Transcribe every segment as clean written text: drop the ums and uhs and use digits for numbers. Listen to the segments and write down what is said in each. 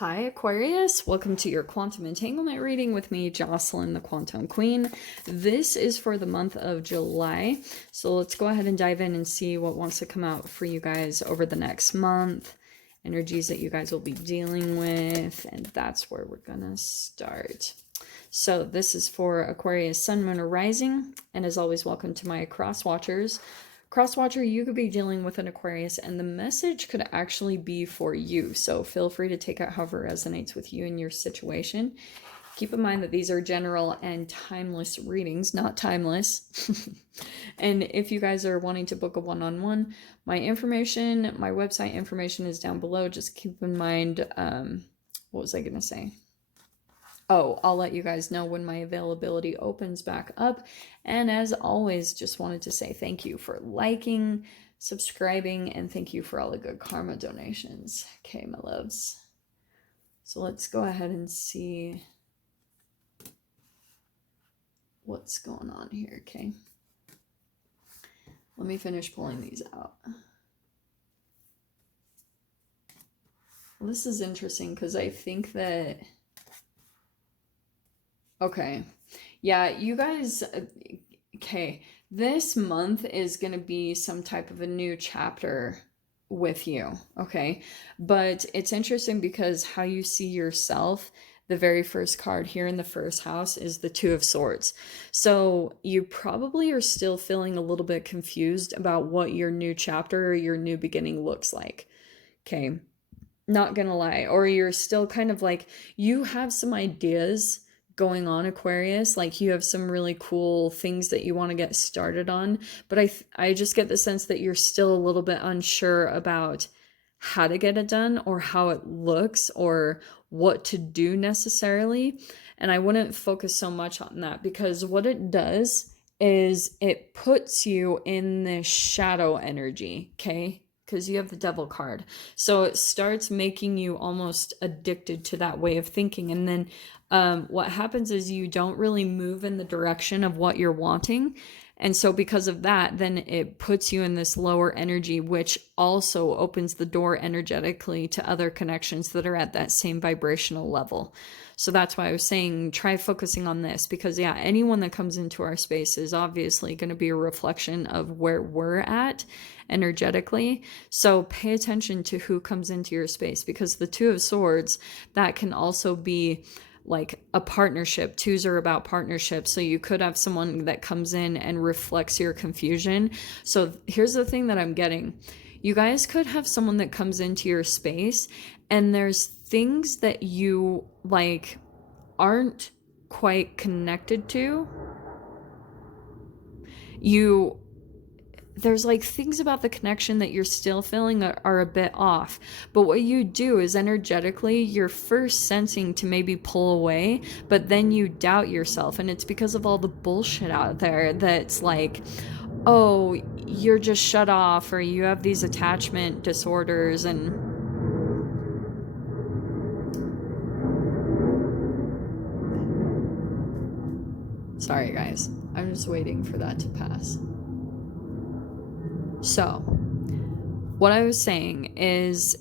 Hi Aquarius, welcome to your quantum entanglement reading with me, Jocelyn, the Quantum Queen. This is for the month of July, so let's go ahead and dive in and see what wants to come out for you guys over the next month, energies that you guys will be dealing with, and that's where we're gonna start. So this is for Aquarius, Sun, Moon, or Rising, and as always, welcome to my cross watchers. Crosswatcher, you could be dealing with an Aquarius and the message could actually be for you. So feel free to take out however resonates with you and your situation. Keep in mind that these are general and timeless readings, not timeless. And if you guys are wanting to book a one-on-one, my website information is down below. Just keep in mind, what was I going to say? Oh, I'll let you guys know when my availability opens back up. And as always, just wanted to say thank you for liking, subscribing, and thank you for all the good karma donations. Okay, my loves. So let's go ahead and see what's going on here, okay? Let me finish pulling these out. Well, this is interesting because I think that... Okay, yeah, you guys, okay, this month is going to be some type of a new chapter with you, okay? But it's interesting because how you see yourself, the very first card here in the first house is the Two of Swords. So you probably are still feeling a little bit confused about what your new chapter or your new beginning looks like, okay? Not gonna lie. Or you're still kind of like, you have some ideas going on, Aquarius, like you have some really cool things that you want to get started on, but I just get the sense that you're still a little bit unsure about how to get it done or how it looks or what to do necessarily. And I wouldn't focus so much on that because what it does is it puts you in this shadow energy, okay? Because you have the Devil card. So it starts making you almost addicted to that way of thinking. And then what happens is you don't really move in the direction of what you're wanting. And so because of that, then it puts you in this lower energy, which also opens the door energetically to other connections that are at that same vibrational level. So that's why I was saying, try focusing on this because yeah, anyone that comes into our space is obviously going to be a reflection of where we're at energetically. So pay attention to who comes into your space because the Two of Swords, that can also be like a partnership. Twos are about partnership. So you could have someone that comes in and reflects your confusion. So here's the thing that I'm getting. You guys could have someone that comes into your space and there's things that you like aren't quite connected to. There's like things about the connection that you're still feeling are a bit off. But what you do is energetically, you're first sensing to maybe pull away, but then you doubt yourself. And it's because of all the bullshit out there that's like, oh, you're just shut off or you have these attachment disorders and... Sorry, guys. I'm just waiting for that to pass. So, what I was saying is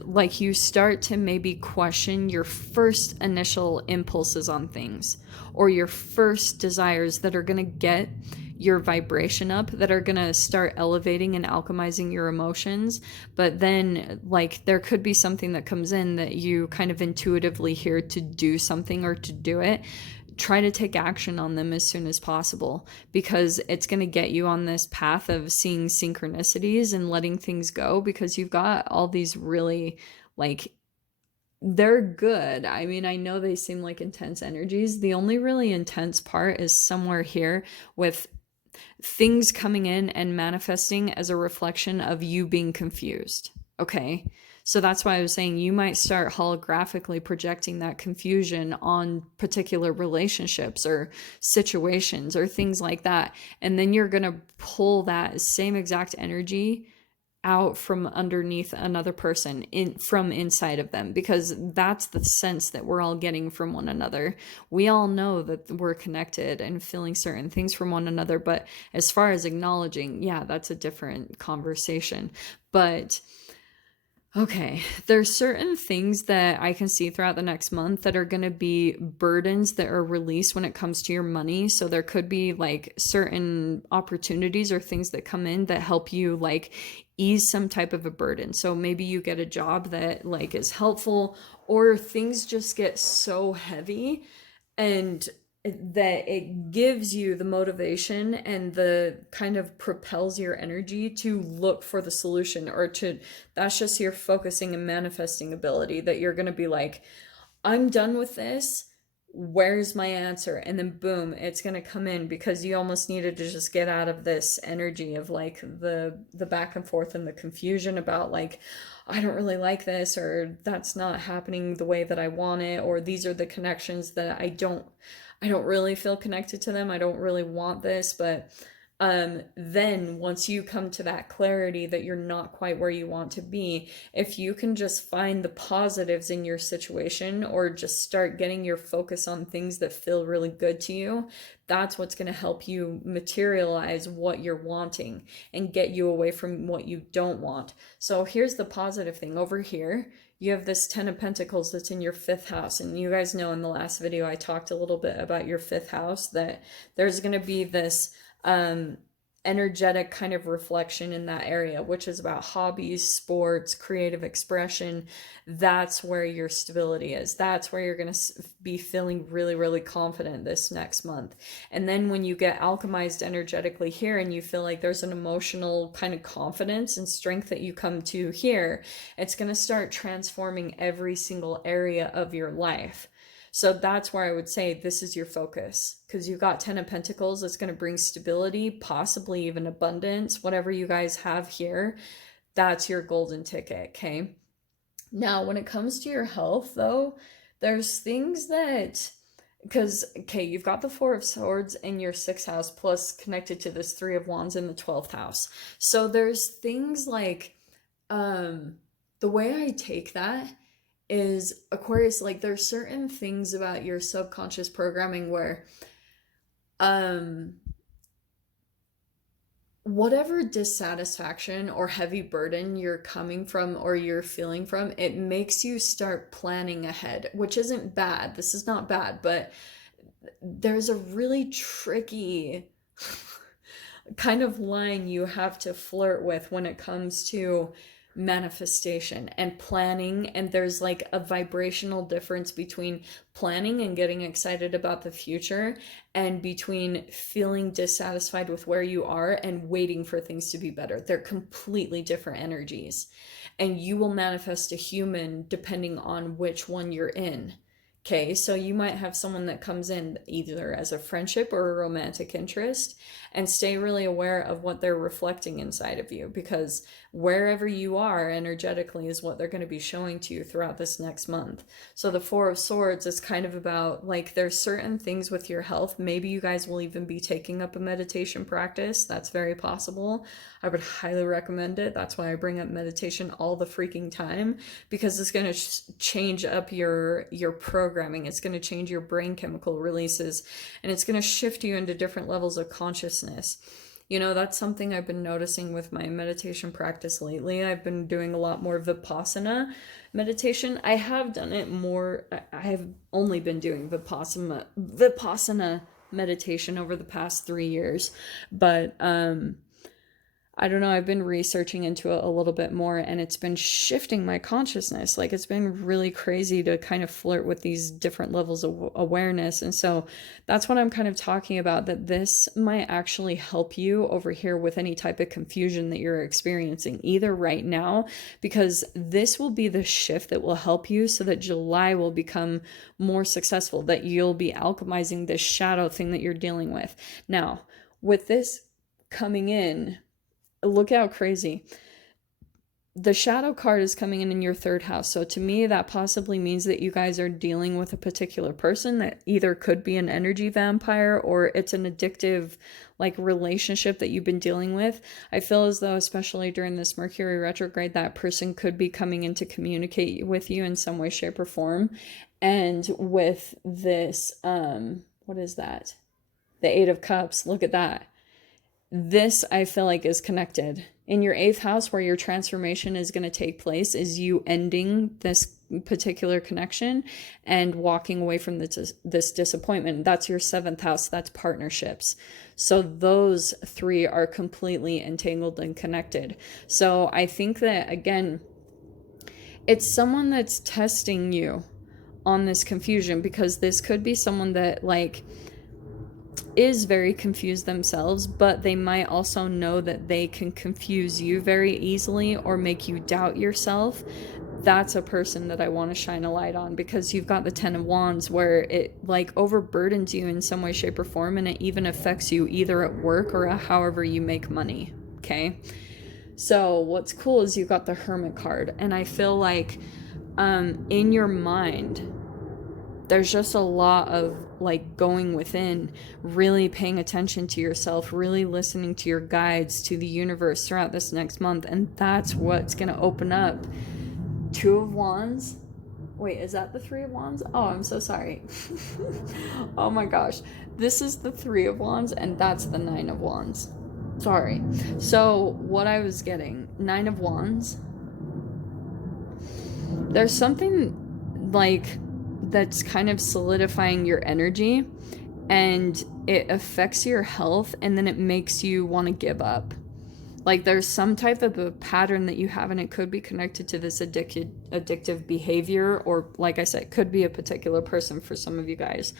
like you start to maybe question your first initial impulses on things or your first desires that are going to get your vibration up, that are going to start elevating and alchemizing your emotions. But then like there could be something that comes in that you kind of intuitively hear to do something or to do it. Try to take action on them as soon as possible because it's going to get you on this path of seeing synchronicities and letting things go because you've got all these really like, they're good. I mean, I know they seem like intense energies. The only really intense part is somewhere here with things coming in and manifesting as a reflection of you being confused. Okay. So that's why I was saying you might start holographically projecting that confusion on particular relationships or situations or things like that. And then you're going to pull that same exact energy out from underneath another person from inside of them because that's the sense that we're all getting from one another. We all know that we're connected and feeling certain things from one another, but as far as acknowledging, yeah, that's a different conversation. But Okay, there's certain things that I can see throughout the next month that are going to be burdens that are released when it comes to your money. So there could be like certain opportunities or things that come in that help you like ease some type of a burden. So maybe you get a job that like is helpful, or things just get so heavy and that it gives you the motivation and the kind of propels your energy to look for the solution, or to, that's just your focusing and manifesting ability, that you're going to be like, I'm done with this, where's my answer? And then boom, it's going to come in, because you almost needed to just get out of this energy of like the back and forth and the confusion about like, I don't really like this, or that's not happening the way that I want it, or these are the connections that I don't really feel connected to them. I don't really want this. But then once you come to that clarity that you're not quite where you want to be, if you can just find the positives in your situation, or just start getting your focus on things that feel really good to you, that's what's going to help you materialize what you're wanting and get you away from what you don't want. So here's the positive thing over here. You have this 10 of Pentacles that's in your fifth house. And you guys know in the last video, I talked a little bit about your fifth house, that there's going to be this um, energetic kind of reflection in that area, which is about hobbies, sports, creative expression. That's where your stability is. That's where you're going to be feeling really, really confident this next month. And then when you get alchemized energetically here, and you feel like there's an emotional kind of confidence and strength that you come to here, it's going to start transforming every single area of your life. So that's where I would say this is your focus, because you got 10 of Pentacles. It's going to bring stability, possibly even abundance, whatever you guys have here. That's your golden ticket, okay? Now, when it comes to your health, though, there's things that, because, okay, you've got the Four of Swords in your sixth house, plus connected to this Three of Wands in the 12th house. So there's things like, the way I take that is, Aquarius, like there's certain things about your subconscious programming where um whatever dissatisfaction or heavy burden you're coming from or you're feeling from, it makes you start planning ahead, which isn't bad. This is not bad, but there's a really tricky kind of line you have to flirt with when it comes to manifestation and planning. And there's like a vibrational difference between planning and getting excited about the future, and between feeling dissatisfied with where you are and waiting for things to be better. They're completely different energies, and you will manifest a human depending on which one you're in. Okay, so you might have someone that comes in either as a friendship or a romantic interest, and stay really aware of what they're reflecting inside of you, because wherever you are energetically is what they're going to be showing to you throughout this next month. So the Four of Swords is kind of about like, there's certain things with your health. Maybe you guys will even be taking up a meditation practice. That's very possible. I would highly recommend it. That's why I bring up meditation all the freaking time, because it's going to change up your programming. It's going to change your brain chemical releases, and it's going to shift you into different levels of consciousness. You know, that's something I've been noticing with my meditation practice lately. I've been doing a lot more Vipassana meditation. I have done it more. I have only been doing Vipassana meditation over the past 3 years, but I don't know, I've been researching into it a little bit more, and it's been shifting my consciousness. Like, it's been really crazy to kind of flirt with these different levels of awareness. And so that's what I'm kind of talking about, that this might actually help you over here with any type of confusion that you're experiencing, either right now, because this will be the shift that will help you so that July will become more successful, that you'll be alchemizing this shadow thing that you're dealing with. Now, with this coming in, look how crazy. The shadow card is coming in your third house. So to me, that possibly means that you guys are dealing with a particular person that either could be an energy vampire, or it's an addictive like relationship that you've been dealing with. I feel as though, especially during this Mercury retrograde, that person could be coming in to communicate with you in some way, shape, or form. And with this, what is that? The Eight of Cups, look at that. This I feel like is connected in your 8th house where your transformation is going to take place is you ending this particular connection and walking away from this disappointment. That's your 7th house. That's partnerships. So those 3 are completely entangled and connected. So I think that, again, it's someone that's testing you on this confusion, because this could be someone that like is very confused themselves, but they might also know that they can confuse you very easily or make you doubt yourself. That's a person that I want to shine a light on, because you've got the 10 of Wands where it like overburdens you in some way, shape, or form, and it even affects you either at work or however you make money. Okay, so what's cool is you got the Hermit card, and I feel like in your mind there's just a lot of like going within, really paying attention to yourself, really listening to your guides, to the universe throughout this next month. And that's what's going to open up. 2 of Wands. Wait, is that the 3 of Wands? Oh, I'm so sorry. Oh my gosh. This is the 3 of Wands, and that's the 9 of Wands. Sorry. So what I was getting, 9 of Wands. There's something like that's kind of solidifying your energy, and it affects your health, and then it makes you want to give up. Like there's some type of a pattern that you have, and it could be connected to this addictive behavior, or like I said, it could be a particular person for some of you guys.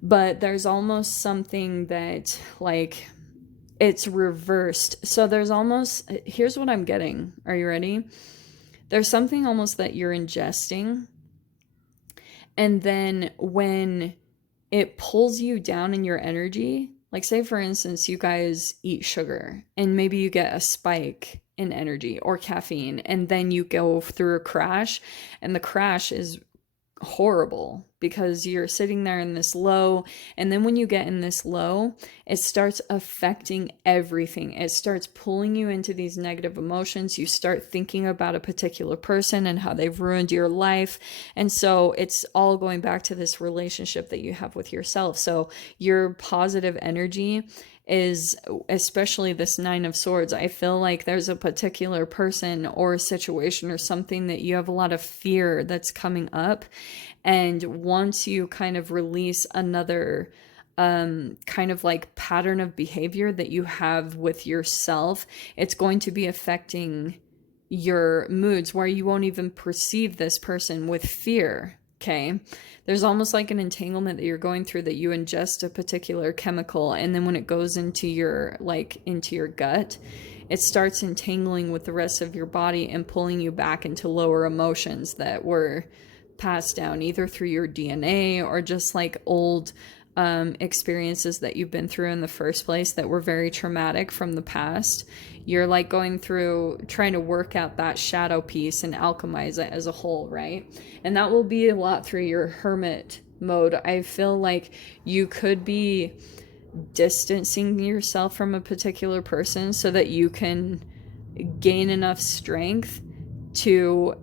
But there's almost something that like it's reversed. So there's almost, here's what I'm getting. Are you ready? There's something almost that you're ingesting, and then when it pulls you down in your energy, like say for instance, you guys eat sugar and maybe you get a spike in energy or caffeine, and then you go through a crash, and the crash is horrible because you're sitting there in this low, and then when you get in this low, it starts affecting everything. It starts pulling you into these negative emotions. You start thinking about a particular person and how they've ruined your life, and so it's all going back to this relationship that you have with yourself. So your positive energy is, especially this 9 of Swords, I feel like there's a particular person or a situation or something that you have a lot of fear that's coming up, and once you kind of release another kind of like pattern of behavior that you have with yourself, it's going to be affecting your moods where you won't even perceive this person with fear. Okay, there's almost like an entanglement that you're going through, that you ingest a particular chemical, and then when it goes into your gut, it starts entangling with the rest of your body and pulling you back into lower emotions that were passed down either through your DNA or just like old experiences that you've been through in the first place that were very traumatic from the past. You're like going through trying to work out that shadow piece and alchemize it as a whole, right? And that will be a lot through your hermit mode. I feel like you could be distancing yourself from a particular person so that you can gain enough strength to,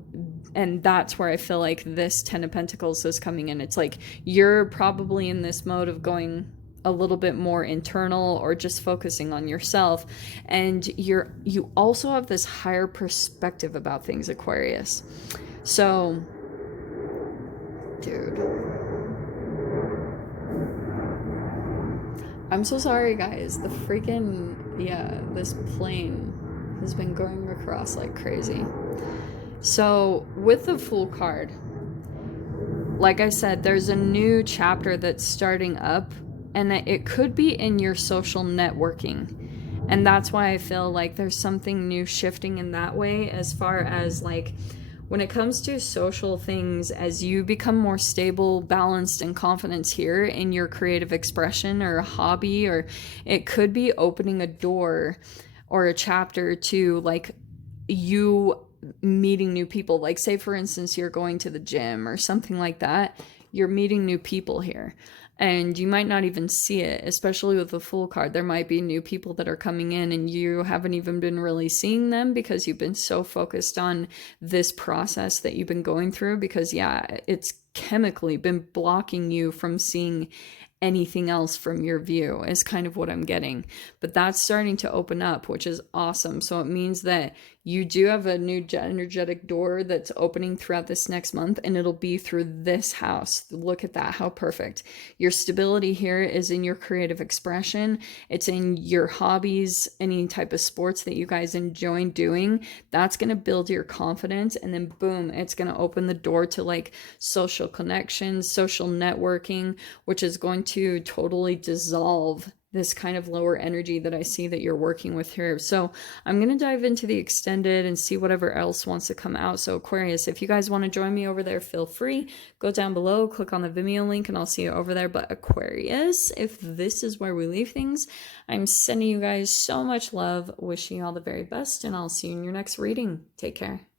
and that's where I feel like this 10 of Pentacles is coming in. It's like you're probably in this mode of going a little bit more internal or just focusing on yourself, and you also have this higher perspective about things, Aquarius. So dude, I'm so sorry guys, the freaking this plane has been going across like crazy. So with the Fool card, like I said, there's a new chapter that's starting up, and it could be in your social networking. And that's why I feel like there's something new shifting in that way, as far as like when it comes to social things, as you become more stable, balanced, and confident here in your creative expression or a hobby, or it could be opening a door or a chapter to like you meeting new people. Like say for instance, you're going to the gym or something like that, you're meeting new people here, and you might not even see it, especially with the Fool card. There might be new people that are coming in and you haven't even been really seeing them because you've been so focused on this process that you've been going through, because it's chemically been blocking you from seeing anything else from your view is kind of what I'm getting. But that's starting to open up, which is awesome. So it means that you do have a new energetic door that's opening throughout this next month, and it'll be through this house. Look at that, how perfect. Your stability here is in your creative expression. It's in your hobbies, any type of sports that you guys enjoy doing. That's going to build your confidence, and then boom, it's going to open the door to like social connections, social networking, which is going to totally dissolve this kind of lower energy that I see that you're working with here. So I'm going to dive into the extended and see whatever else wants to come out. So Aquarius, if you guys want to join me over there, feel free. Go down below, click on the Vimeo link, and I'll see you over there. But Aquarius, if this is where we leave things, I'm sending you guys so much love, wishing you all the very best, and I'll see you in your next reading. Take care.